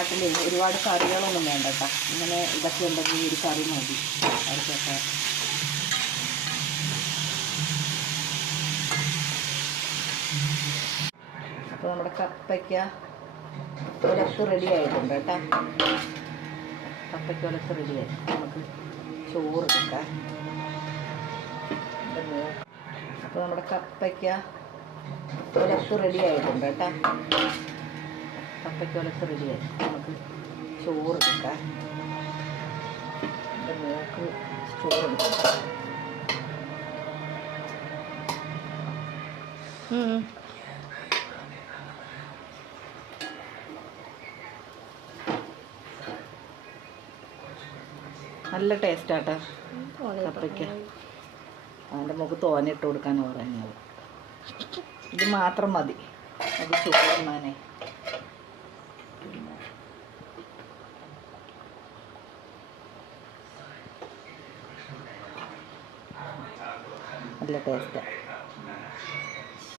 നാട്ടിൽ ഒരുപാട് കറികളൊന്നും വേണ്ട കേട്ടോ. ഇങ്ങനെ ഇതൊക്കെ ഉണ്ടെങ്കിൽ ഒരു കറി മതി അവർക്കൊക്കെ. അപ്പോൾ നമ്മുടെ കപ്പയ്ക്ക ഉലത്ത് റെഡി ആയിട്ടുണ്ട് കേട്ടോ. കപ്പയ്ക്ക ഉലത്ത് റെഡിയായി. നമുക്ക് ചോറ് എടുക്കാം. അപ്പോൾ നമ്മുടെ കപ്പയ്ക്ക ഉലത്ത് റെഡി ആയിട്ടുണ്ട് കേട്ടോ. കപ്പയ്ക്ക ഉലത്ത് റെഡിയായി. നമുക്ക് ചോറ് എടുക്കാം. മോക്ക് ചോറ് എടുക്കാം. നല്ല ടേസ്റ്റാട്ടോ കപ്പയ്ക്ക. അതിൻ്റെ മുഖത്ത് തോനിട്ട് കൊടുക്കാനാണ് പറയുന്നത്. ഇത് മാത്രം മതി അത് ചോറുണ്ണാനേ. നല്ല ടേസ്റ്റാണ്.